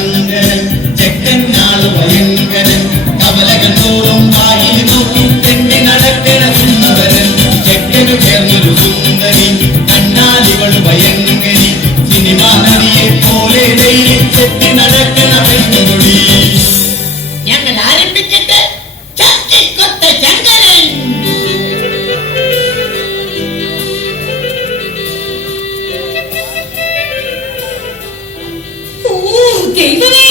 ശങ്കരൻ ചെക്കനാള് ഭയങ്കരൻ കമലകൻ തോറും വായിൽ നോക്കി തെണ്ടി നടക്കണ സുന്ദരൻ ചെക്കനു ചേർന്നൊരു സുന്ദരി കണ്ണാലികൾ ഭയങ്കരി സിനിമാ നടിയെ പോലെ ഡെയിലി ചെത്തി നടക്കണ പെണ്ണുകൊടി. ഞങ്ങൾ ആരംഭിച്ചിട്ട് ചക്കിക്കൊത്ത ശങ്കരൻ. ദൈവമേ,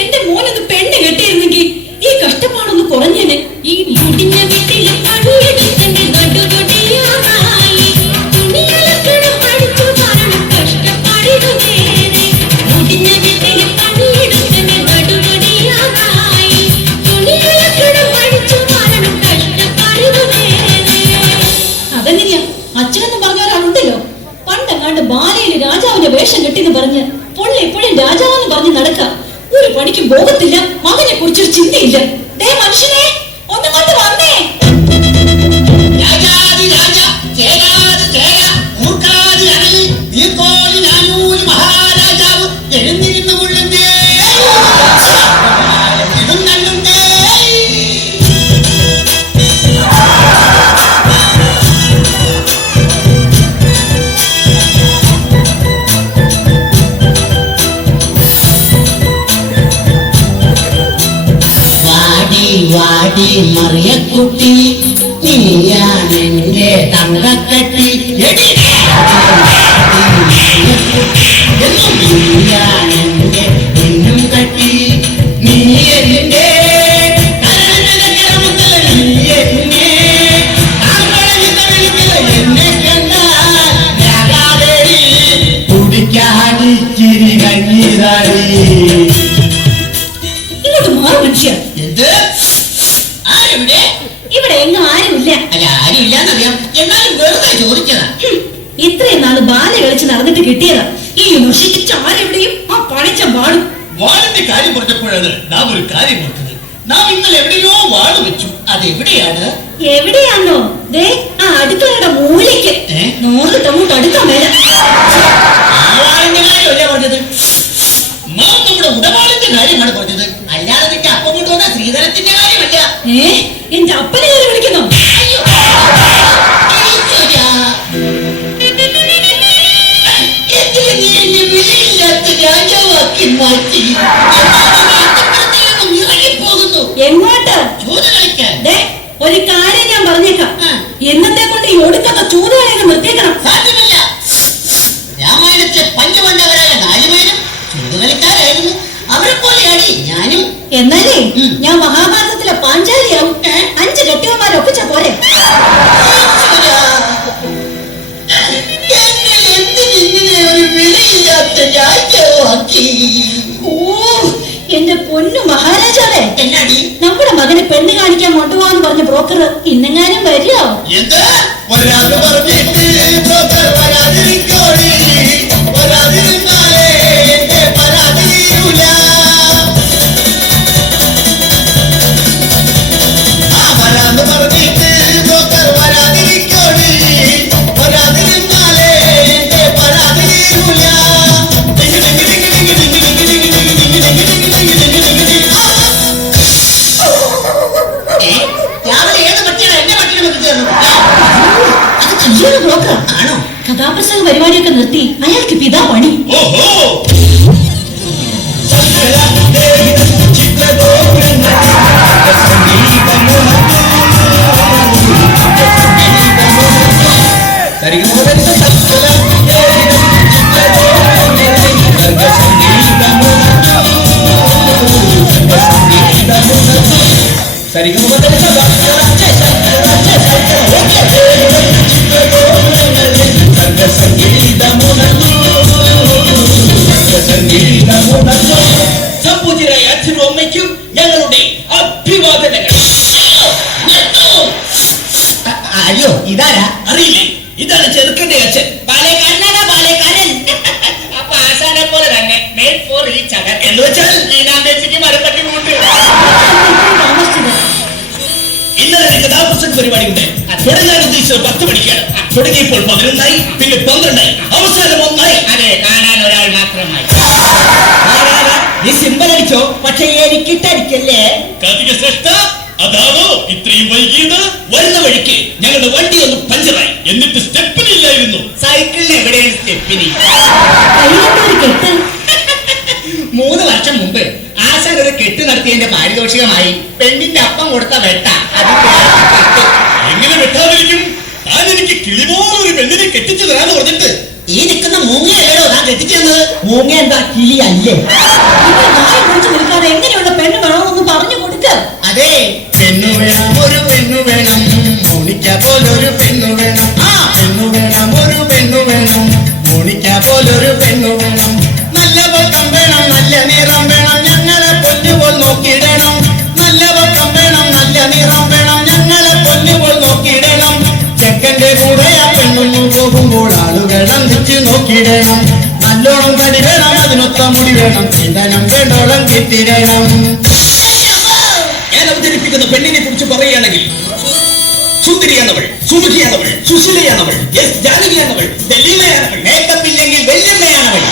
എന്റെ മോനൊന്ന് പെണ്ണ് കെട്ടിയിരുന്നെങ്കിൽ ഈ കഷ്ടപ്പാടൊന്ന് കുറഞ്ഞേനെ. ഈ മുടിഞ്ഞ വീട്ടിലെ പണിയെടുത്തന്റെ നടുപൊടിയായി തുണിയലക്കണം പഠിച്ചു കാരണം കഷ്ടപ്പാടിടുന്നേനെ. മുടിഞ്ഞ വീട്ടിലെ പണിയെടുത്തന്റെ നടുപൊടിയായി തുണിയലക്കണം പഠിച്ചു കാരണം കഷ്ടപ്പാടിടുന്നേനെ. അതെങ്ങനെയാ? അച്ഛനെന്ന് പറഞ്ഞ ഒരാളുണ്ടല്ലോ, പണ്ടെങ്ങാണ്ട് ബാലയില് രാജാവിന്റെ വേഷം കെട്ടിന്ന് പറഞ്ഞ് പൊള്ളി എപ്പോഴും രാജാവെന്ന് പറഞ്ഞ് നടക്കാം. ഒരു പണിക്കും പോകത്തില്ല, മകനെ കുറിച്ചൊരു ചിന്തയില്ല. ദേ മനുഷ്യനെ ഒന്നും കൊണ്ട് വന്നേ. രാജാതി രാജ ചേരാതി ചേര മൂർഖാതി അനൽ നീർക്കോലി നാനൂലി മഹാരാജാവ് എഴുന്നിരുന്നു കൊള്ളുന്നേ എഴുന്നള്ളുന്നേ. വാടി മറിയക്കുട്ടി നീയാണെന്റെ തങ്കക്കട്ടി നീയാണെന്റെ പെണ്ണും കട്ടി നീ എന്റെ എന്നെ കണ്ടാൽ കുടിക്കാടിച്ചിരി കഞ്ഞിതാടി. ഇങ്ങോട്ട് മാറി മനുഷ്യ. എന്ത്? ആരെവിടെ? ഇവിടെ എങ്ങും ആരുമില്ല. അല്ല, ആരുമില്ലാന്നറിയാം, എന്നാലും വെറുതെ ചോദിച്ചതാ. ഇത്രയും നാള് ബാല കളിച്ച് നടന്നിട്ട് കിട്ടിയതാ. ഈ നശിച്ച ആരെവിടെയും ആ പണിച്ച വാടും. വാളിന്റെ കാര്യം പറഞ്ഞപ്പോഴാണ് നാം ഒരു കാര്യം ഓർത്തത്. നാം ഇന്നലെ എവിടെയോ വാള് വെച്ചു. അതെവിടെയാണ്? എവിടെയാണോ? ദേ ആ അടുക്കളയുടെ മൂലയ്ക്ക്. നോക്കിട്ടങ്ങോട്ട് അടുക്കാൻ മേല. ആ വാളിന്റെ കാര്യമല്ലേ പറഞ്ഞത്? നാം നമ്മുടെ ഉടവാളിന്റെ കാര്യമാണ് പറഞ്ഞത്. അല്ലാതെ നിന്റെ അപ്പം കൊണ്ടുവന്ന ശ്രീധരത്തിന്റെ കാര്യമല്ല. എന്റെ അപ്പനെ കയറി വിളിക്കുന്നു. അയ്യോ, എന്തിന് നീ എന്നെ വിലയില്ലാത്ത രാജാവാക്കി മാറ്റി? ഇറങ്ങിപ്പോകുന്നു. എങ്ങോട്ട്? ചൂത് കളിക്കാൻ. ഒരു കാര്യം ഞാൻ പറഞ്ഞേക്കാം. എന്നത്തെ കൊണ്ട് ഈ ഒടുക്കത്തെ ചൂതുകളെ നിർത്തിയേക്കണം. സാധ്യമല്ല. രാമായണത്തിലെ പഞ്ചപാണ്ഡവരായ 4 പേരും ചൂതുകളിക്കാരായിരുന്നു. അവരെ പോലെയാണ് ഞാനും. എന്നാലേ ഞാൻ മഹാഭാരതത്തിലെ പാഞ്ചാലിയാവും. 5 കെട്ടിയവന്മാരെ ഒപ്പിച്ച പോരെ. ഒരു വിലയില്ലാത്ത രാജാവാക്കി. ഓ എന്റെ പൊന്നു മഹാരാജാവേ, എന്നാടി നമ്മുടെ മകനെ പെണ്ണ് കാണിക്കാൻ കൊണ്ടുപോകാന്ന് പറഞ്ഞ ബ്രോക്കർ ഇന്നെങ്ങാനും വരുമോ? എന്ത് വരാതെ പറഞ്ഞിട്ട് ബ്രോക്കർ വരാതിരിക്കോടി, വരാതിരുന്നാലേ എന്റെ പരാതി തീരൂല. വരാന്ന് പറഞ്ഞിട്ട് ബ്രോക്കർ വരാതിരിക്കോടി, വരാതിരുന്നാലേ എന്റെ പരാതി തീരൂല. ആണോ? കഥാപ്രസംഗ പരിപാടിയൊക്കെ നിർത്തി അയാൾക്ക് പിതാ പണി. സംപൂജ്യരായ അച്ഛനും അമ്മയ്ക്കും ഞങ്ങളുടെ അഭിവാദനങ്ങൾ. അയ്യോ, ഇതാരാ? അറിയില്ലേ? ഇതാണ് ചെറുക്കന്റെ അച്ഛൻ. ബാലേക്കാരനാണ് ബാലേക്കാരൻ. അപ്പൊ ആശാനെ പോലെ തന്നെ എന്ന് വെച്ചാൽ ഇന്നലെ കഥാപ്രസംഗ പരിപാടി ഉണ്ട്. തുടങ്ങാൻ ഉദ്ദേശിച്ചത് 10 മണിക്കാണ്. തുടങ്ങിയപ്പോൾ 11 പിന്നെ 12 അവസാനം 1. അതെ, കാണാൻ ഒരാൾ മാത്രമായി. നീ സിമ്പൽ അടിച്ചോ, പക്ഷെ എനിക്കിട്ടടിക്കല്ലേ. കാർത്തിക ശ്രേഷ്ഠ, അതാണോ ഇത്രയും വൈകിയത്? വരുന്ന വഴിക്ക് ഞങ്ങളുടെ വണ്ടി ഒന്ന് പഞ്ചറായി, എന്നിട്ട് സ്റ്റെപ്പിനില്ലായിരുന്നു. സൈക്കിളിന് എവിടെയാണ് സ്റ്റെപ്പിനി? കയ്യിലൊരു കെട്ട്. 3 വർഷം മുമ്പ് ആശാൻ ഒരു കെട്ട് നടത്തിയതിന്റെ പാരിതോഷികമായി പെണ്ണിന്റെ അപ്പം കൊടുത്ത വെട്ട. എങ്ങനെ വെട്ടാതിരിക്കും? താൻ എനിക്ക് കിളിപോലൊരു പെണ്ണിനെ കെട്ടിച്ചു തരാന്ന് പറഞ്ഞിട്ട്. ഈ നിൽക്കുന്ന മൂങ്ങയല്ലോ താൻ കെട്ടിച്ചെന്നത്. മൂങ്ങ എന്താ കിളി അല്ലേ? നിൽക്കാതെ എങ്ങനെയുള്ള പെണ്ണ് വേണമെന്ന് പറഞ്ഞു കൊടുക്ക. അതെ, പെണ്ണു വേണം, ഒരു പെണ്ണു വേണം, മോണിക്ക പോലൊരു പെണ്ണു വേണം. ആ പെണ്ണു വേണം, ഒരു പെണ്ണു വേണം, മോണിക്ക പോലൊരു പെണ്ണു വേണം. നല്ല പൊക്കം വേണം, നല്ല നിറം വേണം, ഞങ്ങളെ പൊന്നുപോൽ നോക്കിയിടണം. നല്ല പൊക്കം വേണം, നല്ല നിറം വേണം, ഞങ്ങളെ പൊന്നുപോൽ നോക്കിയിടണം. ചെക്കന്റെ കൂടെ ആ പെണ്ണൊന്നു പോകുമ്പോൾ ആളുകൾ അന്തിച്ച് നോക്കിയിടണം. നല്ലോണം തടി വേണം, അതിനൊത്ത മുടി വേണം, ചീന്തനം വേണ്ടോളം കിട്ടിയിടണം. ഞാൻ അവതരിപ്പിക്കുന്ന പെണ്ണിനെ കുറിച്ച് പറയുകയാണെങ്കിൽ സുന്ദരിയാണവൾ, സുമുഖിയാണവൾ, സുശീലയാണവൾ, എസ് ജാനകിയാണവൾ, ദലീലയാണവൾ. മേക്കപ്പ് ഇല്ലെങ്കിൽ വെല്ലുമ്മയാണവൾ.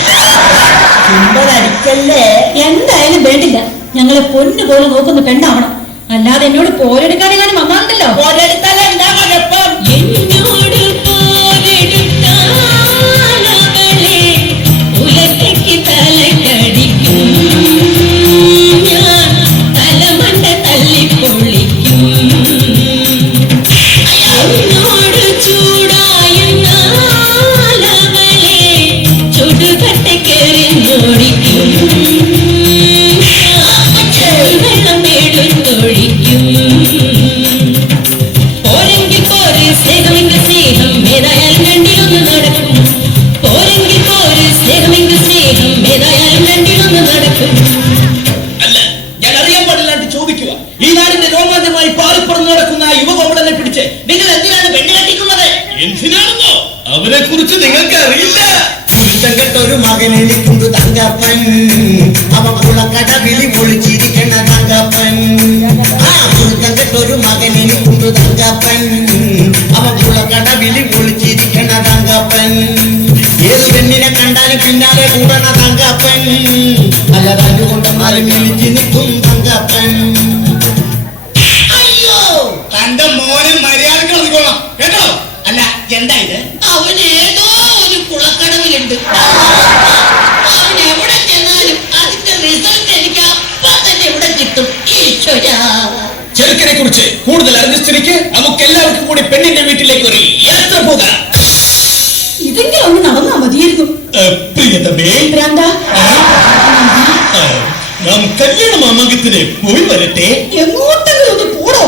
സിമ്പലടിക്കല്ലേ. എന്തായാലും വേണ്ടില്ല, ഞങ്ങളെ പൊന്നു പോലെ നോക്കുന്ന പെണ്ണാവണം. അല്ലാതെ എന്നോട് പോരെടുക്കാനെങ്ങാനും വന്നാണ്ടല്ലോ. പോരെടുത്താലേ എന്താ കുഴപ്പം? എന്നോട് പോരെടുത്താലവളെ ഉലക്കയ്ക്ക് തലക്കടിക്കും, ഞാൻ തലമണ്ട തല്ലിപ്പൊളിക്കും. എന്നോട് ചൂടായെന്നാലവളെ ചുടുകട്ടക്കെറിഞ്ഞോടിക്കും, വെള്ളം എടുത്തൊഴിക്കും. പോരെങ്കിൽ പോര്, സ്നേഹമെങ്കിൽ സ്നേഹം, ഏതായാലും രണ്ടിലൊന്ന് നടക്കും. പോരെങ്കിൽ പോര്, സ്നേഹമെങ്കിൽ സ്നേഹം, ഏതായാലും രണ്ടിലൊന്ന് നടക്കും. അല്ല, ഞാൻ അറിയാൻ പാടില്ലാണ്ട് ചോദിക്കുക. ഈ നാടിന്റെ രോമാഞ്ചമായി പാറിപ്പറന്ന് നടക്കുന്ന ആ യുവകോമടനെ പിടിച്ച് നിങ്ങൾ എന്തിനാണ് പെണ്ണ് കെട്ടിക്കുന്നത്? എന്തിനാണെന്നോ അവനെ കുറിച്ച് നിങ്ങൾക്ക് അറിയില്ല. ഒരു മകൻ എനിക്കുണ്ട് തങ്കപ്പൻ, അവൻ കുളക്കട വിളി പൊളിച്ചിരിക്കണ തങ്കപ്പൻ. ആ കുളുത്തം കെട്ടൊരു മകൻ എനിക്കുണ്ട് തങ്കപ്പൻ, അവൻ കുളക്കട വിളി പൊളിച്ചിരിക്കണ തങ്കപ്പൻ. ഏത് പെണ്ണിനെ കണ്ടാലും പിന്നാലെ കൂടണ തങ്കപ്പൻ, അല്ല തല്ലുകൊണ്ട് മരം വിളിച്ച് നിൽക്കും തങ്കപ്പൻ. അയ്യോ, തന്റെ മോനെ മര്യാദക്ക് കളിക്കോളാം കേട്ടോ. അല്ല എന്താ ഇത്? അവൻ ഏതോ ഒരു കുളക്കടവിലുണ്ട്. അവൻ എവിടെ ചെന്നാലും അതിന്റെ റിസൾട്ട് എനിക്ക് അപ്പം തന്നെ ഇവിടെ കിട്ടും. ഈശ്വരാ, ചെറുക്കനെ കുറിച്ച് കൂടുതൽ അറിഞ്ഞ സ്ഥിതിക്ക് നമുക്ക് എല്ലാവർക്കും കൂടി പെണ്ണിന്റെ വീട്ടിലേക്ക് ഒരു യാത്ര പോകാം. ഇതെങ്കിലും ഒന്ന് നടന്നാ മതിയായിരുന്നു. പ്രിയതമേ, ഭ്രാന്താ, നാം കല്യാണ മാമാങ്കത്തിന് പോയി വരട്ടെ. എങ്ങോട്ടെങ്കിലും ഒന്ന് പോടോ.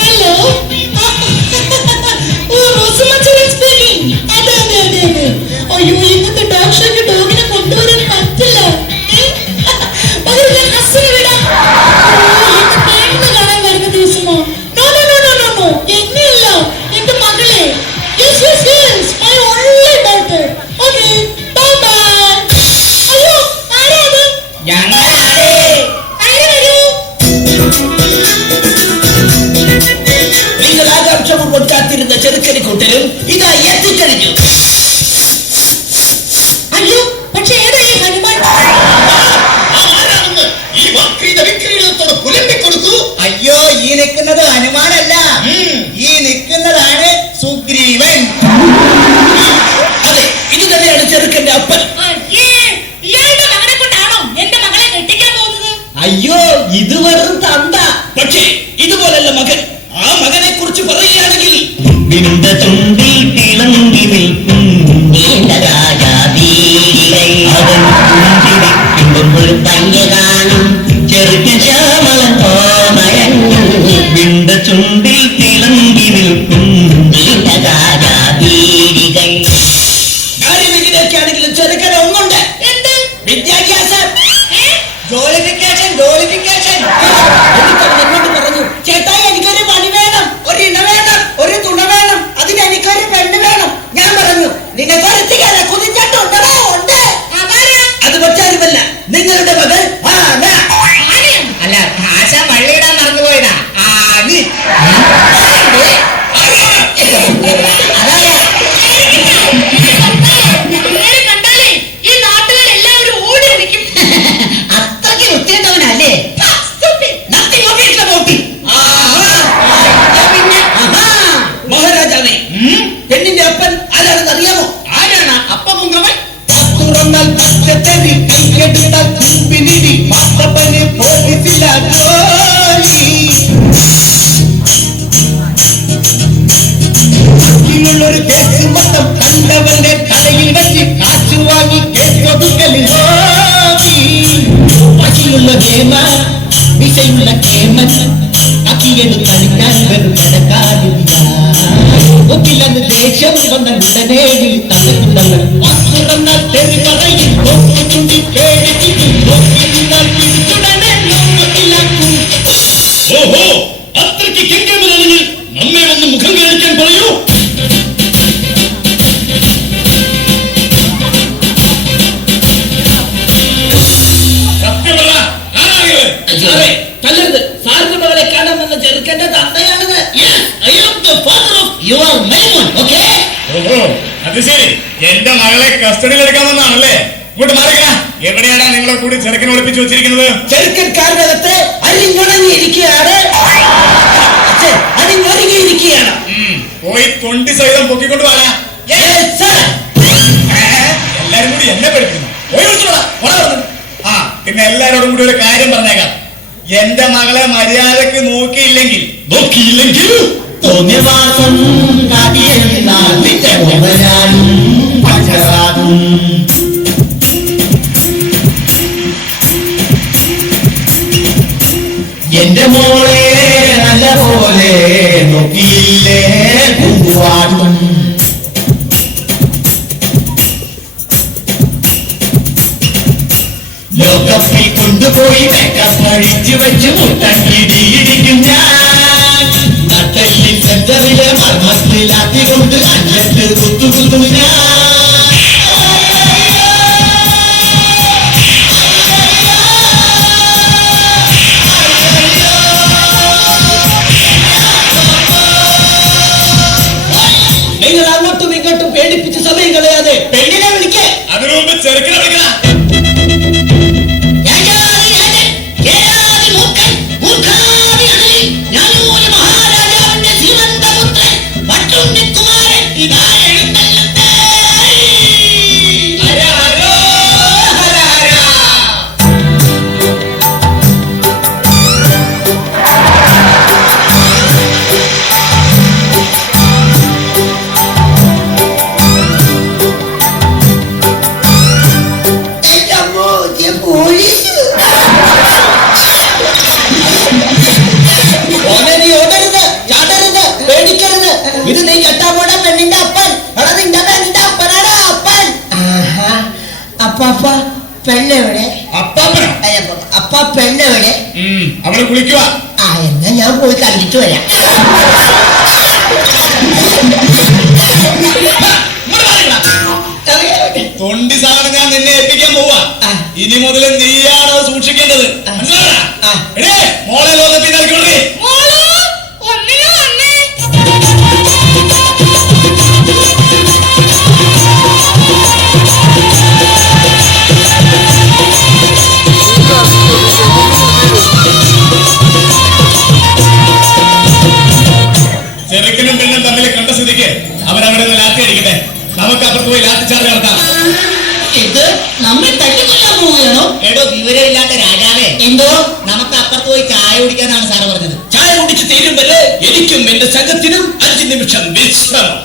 ഹലോ, അയ്യോ, ഇന്നത്തെ ഡോക്ടർക്ക് ഡോഗിനെ കൊണ്ടുവരാൻ പറ്റില്ല. പകരം ഹസ്സിനെ വിടാം. പെണ്ണ് കാണാൻ വരുന്ന ദിവസമോ? No no no no no no, എന്നെയല്ല, എന്റെ മകളെ. Yes yes yes, my only daughter. Okay, bye bye. അയ്യോ, ആരാ അത്? ഞങ്ങളാണ്. ആര് വരൂ? നിങ്ങൾ ആകാംക്ഷപൂർവ്വം കാത്തിരുന്ന ചെറുക്കനെ കൂട്ടരും ഇതാ എത്തിക്കഴിഞ്ഞു. അയ്യോ, പക്ഷെ ഏതാ ഈ ഹനുമാൻ? ആരാണെന്ന് ഈ വക്രീത വിക്രീതത്തോട് പുലമ്പിക്കൊടുക്കൂ. അയ്യോ, ഈ നിൽക്കുന്നത് ഹനുമാനല്ല, ഈ നിൽക്കുന്നതാണ് സുഗ്രീവൻ. അതെ, ഇത് തന്നെയാണ് ചെറുക്കന്റെ അപ്പൻ. ഇയാളുടെ മകനെ കൊണ്ടാണോ എന്റെ മകളെ കെട്ടിക്കാൻ പോകുന്നത്? അയ്യോ, ഇത് വെറും തന്ത. പക്ഷേ ഇതുപോലല്ല മകൻ. ആ മകനെ കുറിച്ച് പറയുകയാണെങ്കിൽ വിണ്ട ചുണ്ടിൽ തിളങ്ങി നിൽക്കും നീണ്ട രാജാവീരികൾ അവൻ പുഞ്ചിരിക്കുമ്പോൾ തങ്ങി കാണും ചെറുക്കൻ ശ്യാമളൻ ഓമയങ്ങും വിണ്ട ചുണ്ടിൽ തിളങ്ങി നിൽക്കും നീണ്ട രാജാവീരികൾ. കാര്യവിധിയിലേക്കാണെങ്കിലും ചെറുക്കൻ ഒന്നുണ്ട്. എന്ത്? വിദ്യാഭ്യാസം. ജോലിഫിക്കേഷൻ. എന്നിട്ട് അവൻ എന്നോട് പറഞ്ഞു, ചേട്ടാ, എനിക്കൊരു പണി വേണം, ഒരു ഇണ വേണം, ഒരു തുണ വേണം, അതിന് എനിക്കൊരു പെണ്ണ് വേണം. ഞാൻ പറഞ്ഞു, നിനക്ക് കുതിച്ചിട്ടുണ്ടോ? ഉണ്ട്. ടീച്ചറുടെ മകൾ ആന. അല്ല ഭാഷ പള്ളിയിടാൻ മറന്നുപോയതാ. ആന്. കണ്ടാലേ ഈ നാട്ടുകാരെല്ലാവരും ഓടി വിളിക്കും. അത്രയ്ക്ക് വൃത്തിയിട്ടവനല്ലേ? മഹാരാജാവേ, പെണ്ണിന്റെ അപ്പൻ ആരാണെന്ന് അറിയാമോ? ആരാണ് അപ്പ മുങ്ങവൻ? തുറന്നാൽ പച്ചത്തരി കൈക്കെടുത്താൽ തുമ്പിനിടി പാപ്പനെ പോലീസില്ല ജോലി. ബാക്കിയുള്ളൊരു കേസ് മൊത്തം കണ്ടവന്റെ തലയിൽ വെച്ച് കാശു വാങ്ങി കേട്ടൊടുക്കലിൽ ഹോബി. ബാക്കിയുള്ള കേമ വിഷയുള്ള കേമൻ അക്കിയെടുക്കാൻ ഞാൻ വെറും കിടക്കാറില്ല. ഒക്കില്ലെന്ന് ദേഷ്യം വന്ന ഉടനെ വിളിത്തടക്കുന്നവൻ തുറന്നാൽ തെറി പറയും നോക്കുണ്ടി പേടിച്ചിട്ടും നോക്കിയിരുന്നാൽ പിടിച്ചുടനെ നോക്കിലാക്കും. ഓഹോ, അത്രയ്ക്ക് കിങ്കേമനാണെങ്കിൽ നമ്മെ വന്ന് മുഖം കാണിക്കാൻ പറയൂ. സത്യമല്ല, ആരാണിവൻ? സാറേ, തല്ലരുത്. സാറിന്റെ മകളെ കാണാൻ വന്ന ചെറുക്കന്റെ തന്തയാണിത്. I am the father of You are my son, okay? ഓഹോ, അത് ശരി. എന്റെ മകളെ കസ്റ്റഡിയിൽ എടുക്കാമെന്നാണല്ലേ? ഇങ്ങോട്ട് മാറുക. എവിടെയാണ് നിങ്ങളെ കൂടി ചെറുക്കനെ ഒളിപ്പിച്ചു വെച്ചിരിക്കുന്നത്? ചെറുക്കൻ കാറിനകത്ത് അരിഞ്ഞുണങ്ങിയിരിക്കുകയാണ്. അരിഞ്ഞൊരുങ്ങിയിരിക്കുകയാണ്. പോയി തൊണ്ടി സഹിതം പൊക്കിക്കൊണ്ട് വാടാ. എല്ലാരും കൂടി എന്നെ പഠിപ്പിക്കുന്നു. പോയി വിളിച്ചോടാ. ആ, പിന്നെ എല്ലാരോടും കൂടി ഒരു കാര്യം പറഞ്ഞേക്കാം. എന്റെ മകളെ മര്യാദക്ക് നോക്കിയില്ലെങ്കിൽ തോന്നിയവാസം കാട്ടിയെന്നാൽ നിന്റെ മോഹനാനും പഞ്ചറാകും. എന്റെ മോളെ നല്ല പോലെ നോക്കിയില്ലേ പൂവാടും. ലോകപ്പിൽ കൊണ്ടുപോയി മേക്കപ്പ് അഴിച്ചു വെച്ച് മുട്ടക്കിടിയിരിക്കും ഞാൻ. നട്ടെല്ലിൻ സെന്ററിലെ മർമ്മത്തിലാക്കിക്കൊണ്ട് അഞ്ചെട്ട് കുത്തുകുത്തും ഞാൻ. നിങ്ങൾ അങ്ങോട്ടും ഇങ്ങോട്ടും പേടിപ്പിച്ച സമയം കളയാതെ പെണ്ണിനെ വിളിക്കേ. അതിനു മുമ്പ് ചെറുക്കനെ വിളിക്കണ. ഇത് നീ കെട്ടാൻ പോണ പെണ്ണിന്റെ അപ്പൻ. എടാ നിന്റെ പെണ്ണിന്റെ അപ്പനാണ് അപ്പൻ. അപ്പാപ്പ പെണ്ണെവിടെ? അപ്പാപ്പനോ? അപ്പ പെണ്ണെവിടെ? അവള് കുളിക്കുക. എന്നാ ഞാൻ പോയി കണ്ടിട്ട് വരാം. തൊണ്ടി സാധനം ഞാൻ നിന്നെ ഏൽപ്പിക്കാൻ പോവാ. ഇനി മുതൽ നീയാണ് സൂക്ഷിക്കേണ്ടത്. മോളെ ലോകത്തിൽ നൽകി. ചെറുക്കനും പെണ്ണും തമ്മിൽ കണ്ട സ്ഥിതിക്ക് അവരവിടെ നിന്ന് ലാത്തി അടിക്കട്ടെ. നമുക്ക് അപ്പുറത്ത് പോയി ലാത്തി ചാർജ് നടത്താം. ഇത് നമ്മെ തട്ടിക്കൊല്ലാൻ പോവുകയാണോ? എടോ വിവരമില്ലാത്ത രാജാവേ, എന്തോ നമുക്ക് അപ്പുറത്ത് പോയി ചായ കുടിക്കാനാണ് സാറ് പറഞ്ഞത്. ചായ കുടിച്ച് തീരും വരെ എനിക്കും എന്റെ സംഘത്തിനും 5 നിമിഷം വിശ്രമം.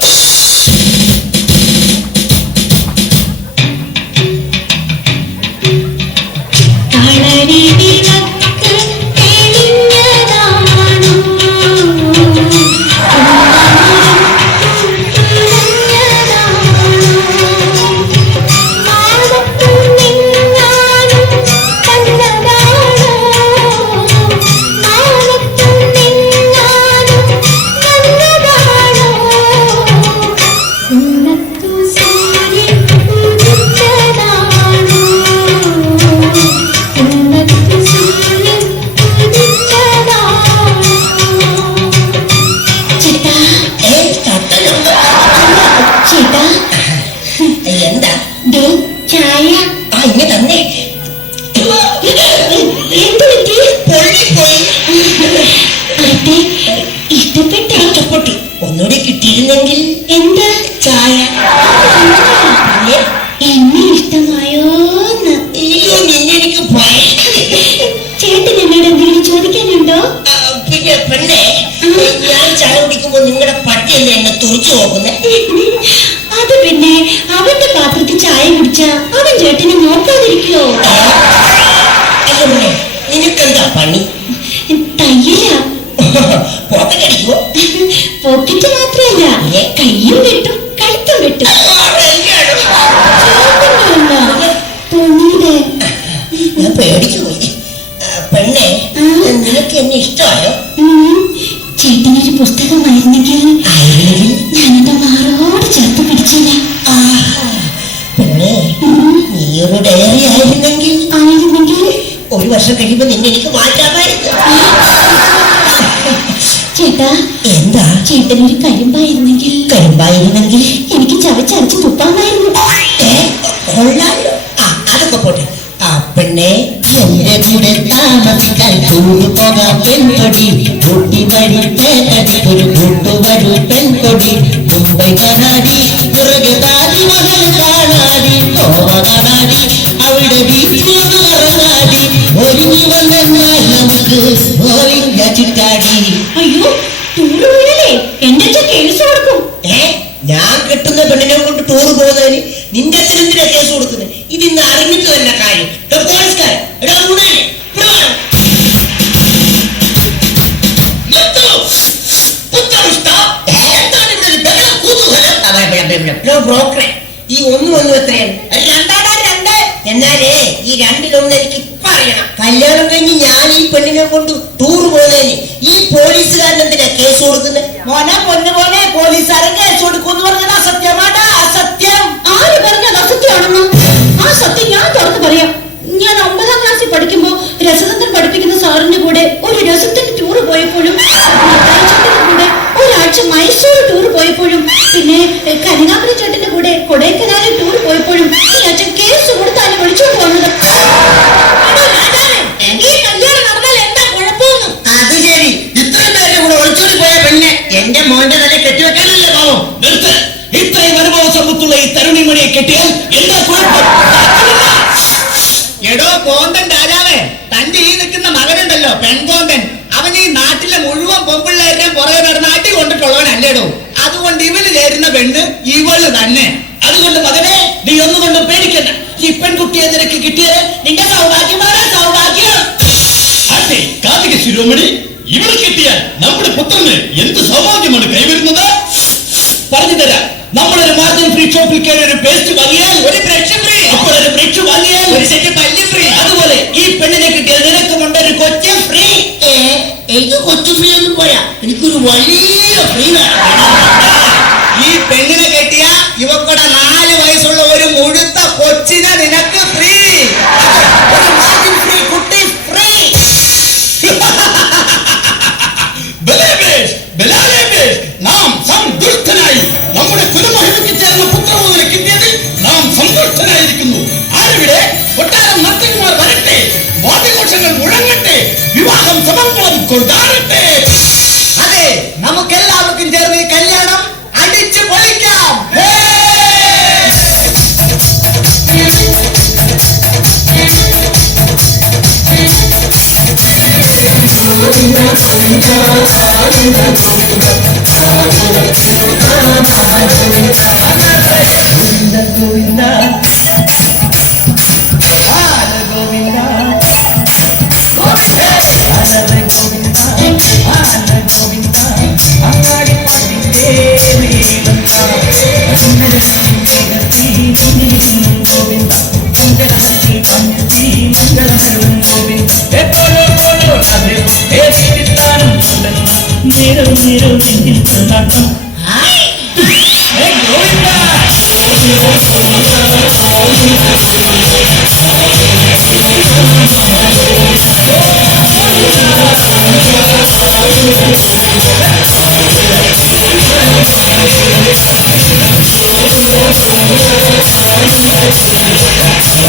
ഇങ്ങ തന്നെ എന്ത് പറ്റി? പൊള്ളിപ്പോയി. ഇഷ്ടപ്പെട്ടു. ഒന്നുകൂടി കിട്ടിയിരുന്നെങ്കിൽ എന്താ? ചായ. പിന്നെ എന്നെ ഇഷ്ടമായോന്ന്? അയ്യോ നിന്നെനിക്ക് ഭയങ്കര. ചേട്ടൻ എന്നോട് എന്തെങ്കിലും ചോദിക്കാനുണ്ടോ? പിന്നെ പെണ്ണെ, ഞാൻ ചായ കുടിക്കുമ്പോ നിങ്ങളുടെ പട്ടിയല്ലേ എന്നെ തുറച്ചു നോക്കുന്നേ? അത് പിന്നെ അവന്റെ പാത്രത്തിൽ ചായ കുടിച്ച അവൻ ചേട്ടനെ നോക്കാതിരിക്കോ? അല്ല പെണ്ണെ, നിനക്കെന്താ പണി? തയ്യലാ. പോക്കറ്റ് അടിക്കുവോ? പോക്കറ്റ് മാത്രമല്ല, കയ്യും വെട്ടും കഴുത്തും വെട്ടും. തുണിയുടെ. ഞാൻ പേടിച്ചു പോയി. പെണ്ണെ, നിനക്ക് എന്നെ ഇഷ്ടമായോ? ചേട്ടനൊരു പുസ്തകമായിരുന്നെങ്കിൽ ഞാൻ എന്റെ മാറോട് ചേർത്ത് പിടിച്ചില്ല. പെണ്ണെ, നീയൊരു ഡയറി ആയിരുന്നെങ്കിൽ ഒരു വർഷം കഴിയുമ്പോ നിന്നെ എനിക്ക് മാറ്റാമായിരുന്നു. ചേട്ടാ, എന്താ? ചേട്ടനൊരു കരിമ്പായിരുന്നെങ്കിൽ എനിക്ക് ചവച്ചരച്ച് തുപ്പാമായിരുന്നു. കൊള്ളാലോ. അതൊക്കെ പോട്ടെ. പെണ്ണെ, എന്റെ കൂടെ താമസിക്കാൻ പോകാം പെൺകൊടി, കൂട്ടി വഴി തേടി ഒരു കൂട്ടുവരൂ പെൺകൊടി, മുംബൈ കാണാടി, പുറകെ താജ്മഹൽ കാണാടി, ഗോവ കാണാടി, അവിടെ ബീച്ചിലൊന്ന് മറന്നാടി, ഒരുങ്ങി വന്നാൽ നമുക്ക് ഓൾ ഇന്ത്യ ചുറ്റാടി. അയ്യോ, ടൂറ് പോയാലേ എന്റെ അച്ഛൻ കേസ് കൊടുക്കും. ഞാൻ കെട്ടുന്ന പെണ്ണിനെ കൊണ്ട് ടൂർ പോകുന്നതിന് നിന്റെ അച്ഛൻ എന്തിനാ കേസ് കൊടുക്കുന്നത്? ഇതിന്ന് അറിഞ്ഞിട്ട് തന്നെ കാര്യം. പോലീസുകാരൻ ബ്രോക്കറെ, ഈ ഒന്നും എത്രയാണ്? രണ്ട്. എന്നാലേ ഈ രണ്ടിലൊന്ന് എനിക്ക് ഇപ്പൊ അറിയണം. കല്യാണം കഴിഞ്ഞ് ഞാൻ ഈ പെണ്ണിനെ കൊണ്ട് ടൂർ പോകുന്നതിന് ഈ പോലീസുകാരൻ എന്തിനാ കേസ് കൊടുക്കുന്നത്? പൊന്നുപോലെ പോലീസുകാരൻ കേസ് കൊടുക്കുമെന്ന് പറഞ്ഞത് അസത്യമാണ്. അസത്യം. ആര് പറഞ്ഞത് അസത്യമാണെന്ന്? ആ സത്യം ഞാൻ തുറന്നു പറയാം. ഞാൻ 9ാം ക്ലാസ്സിൽ പഠിക്കുമ്പോ രസതന്ത്രം പഠിപ്പിക്കുന്ന സാറിന്റെ കൂടെ ഒരു രസത്തിന്റെ ടൂർ പോയപ്പോഴും, കൂടെ ഒരാഴ്ച മൈസൂർ ടൂർ പോയപ്പോഴും, പിന്നെ കനികാപുരം ചേട്ടന്റെ കൂടെ കൊടൈക്കനാലിൽ ടൂർ പോയപ്പോഴും ഈ അച്ഛൻ കേസ് കൊടുത്താണ് വിളിച്ചോണ്ട് വന്നത്. ഈ കല്യാണം നടന്നാൽ എന്താ കുഴപ്പമൊന്നും? അത് ശരി, ഇത്രയും പേരുടെ കൂടെ ഒളിച്ചോടി പോയ പെണ്ണെ എന്റെ മോന്റെ തല കെട്ടിവെക്കാനല്ലേ പാവം? ഇത്രയും അനുഭവ സമ്പത്തുള്ള ഈ തരുണിമണിയെ കെട്ടിയാൽ എന്താ കുഴപ്പം? എടോ കോന്തൻ രാജാവേ, തന്റെ ഈ നിൽക്കുന്ന മകനുണ്ടല്ലോ പെൺകോന്തൻ, അവൻ ഈ നാട്ടിലെ മുഴുവൻ പെൺപിള്ളേരെ പുറകെ നടന്ന് അടി കൊണ്ടിട്ടുള്ളവനല്ലേടോ. അതുകൊണ്ട് ഇവന് ചേരുന്ന പെണ്ണ് ഇവള് തന്നെ. അതുകൊണ്ട് മകനെ, നീ ഒന്നുകൊണ്ടും പേടിക്കണ്ട. ഈ പെൺകുട്ടിയെ നിനക്ക് കിട്ടിയത് നിന്റെ സൗഭാഗ്യമാണ്, സൗഭാഗ്യം. അതെ, കാർത്തിക ശിരോമണി, ഇവൾ കിട്ടിയാൽ നമ്മുടെ പുത്രന് എന്ത് സൗഭാഗ്യമാണ് കൈവരുന്നത്? പറഞ്ഞു തരാം. നമ്മളൊരു മാർജിൻ ഫ്രീ ഷോപ്പിൽ കയറി ഒരു പേസ്റ്റ് വാങ്ങിയാൽ ഒരു ബ്രഷ് ഫ്രീ, അപ്പോൾ ഒരു ബ്രഷ് വാങ്ങിയാൽ ഒരു സെറ്റ് പല്ല് ഫ്രീ. അതുപോലെ ഈ പെണ്ണിനെ കിട്ടിയാൽ നിനക്കുമുണ്ട് ഒരു കൊച്ചു ഫ്രീ. എനിക്ക് കൊച്ചു ഫ്രീ ഒന്നും പോരാ, എനിക്കൊരു വലിയ ഫ്രീ വേണം. ഈ പെണ്ണിനെ കെട്ടിയ ഇവക്കടെ 4 വയസ്സുള്ള ഒരു മുഴുത്ത കൊച്ചിനെ നിനക്ക് ഫ്രീ. ഒരു മാർജിൻ ഫ്രീ കുട്ടി ഫ്രീ. നാം സന്തുഷ്ടനായി. നമ്മുടെ കുലമഹിമയ്ക്ക് ചേർന്ന പുത്രമോദനെ കിട്ടിയതിൽ നാം സന്തുഷ്ടനായിരിക്കുന്നു. ആരുടെ കൊട്ടാരം നർത്തകിമാർ വരട്ടെ, വാദ്യഘോഷങ്ങൾ മുഴങ്ങട്ടെ, വിവാഹം സമംഗളം കൊണ്ടാടട്ടെ. അതെ, നമുക്കെല്ലാവർക്കും ചേർന്ന് ഈ കല്യാണം അടിച്ചു പൊളിക്കാം.